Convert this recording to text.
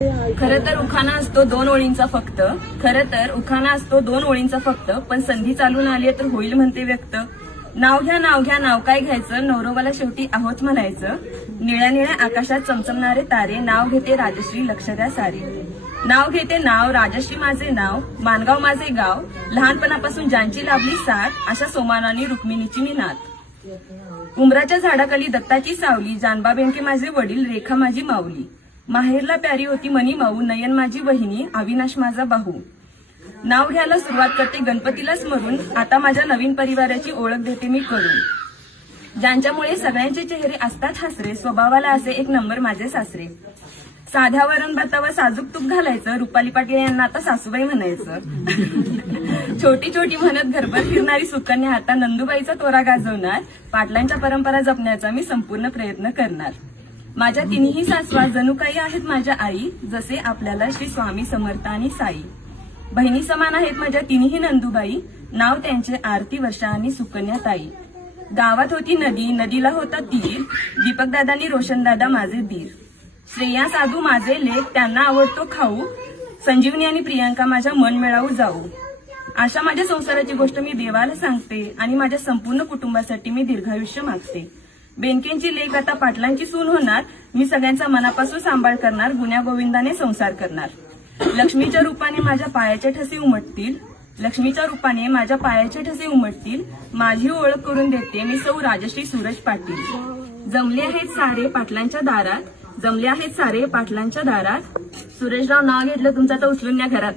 खरं तर उखाणा असतो दोन ओळींचा फक्त पण संधी चालून आली तर होईल म्हणते व्यक्त. नाव घ्या नाव काय घ्यायचं, नवरोबाला शेवटी आहोत म्हणायचं. निळ्या निळ्या आकाशात चमचमणारे तारे, नाव घेते राजश्री लक्ष द्या सारे. नाव घेते नाव राजश्री माझे नाव, मानगाव माझे गाव, लहानपणापासून ज्यांची लाभली साथ, अशा सोमानानी रुक्मिणीची मी नात. उंबराच्या झाडाखाली दत्ताची सावली, जानबा बेंके माझे वडील, रेखा माझी माऊली. माहेरला प्यारी होती मनी माऊ, नयन माझी वहिनी, अविनाश माझा भाऊ. नाव घ्यायला सुरुवात करते गणपतीला स्मरून, आता माझ्या नवीन परिवाराची ओळख देते मी करून. ज्यांच्यामुळे सगळ्यांचे चेहरे असतात हसरे, स्वभावाला असे एक नंबर माझे सासरे. साध्या वरण भातावर साजूक तूप घालायचं, रुपाली पाटील यांना आता सासूबाई म्हणायचं. छोटी छोटी म्हणत घरभर फिरणारी सुकन्या आता नंदुबाईचा तोरा गाजवणार. पाटलांच्या परंपरा जपण्याचा मी संपूर्ण प्रयत्न करणार. माझ्या तिन्ही सासवा जणू काही आहेत माझ्या आई, जसे आपल्याला श्री स्वामी समर्थ आणि साई. बहिणी समान आहेत माझ्या तिन्ही नंदुबाई, नाव त्यांचे आरती वर्षा आणि सुकन्या ताई. गावात होती नदी, नदीला होता तीर, दीपक दादानी रोशन दादा माझे दीर. श्रेया साधू माझे लेक, त्यांना आवडतो खाऊ, संजीवनी आणि प्रियांका माझ्या मन मिळावू जाऊ. अशा माझ्या संसाराची गोष्ट मी देवाला सांगते आणि माझ्या संपूर्ण कुटुंबासाठी मी दीर्घायुष्य मागते. बेनकेंची लेक आता पाटलांची सून होणार, मी सगळ्यांचा मनापासून सांभाळ करणार, गुण्या गोविंदाने संसार करणार. लक्ष्मीच्या रूपाने माझ्या पायाचे ठसे उमटतील, माझी ओळख करून देते मी सौ राजश्री सूरज पाटील. जमले आहेत सारे पाटलांच्या दारात, सुरेशराव नाव घेतलं तुमचं तर उचलून या घरात.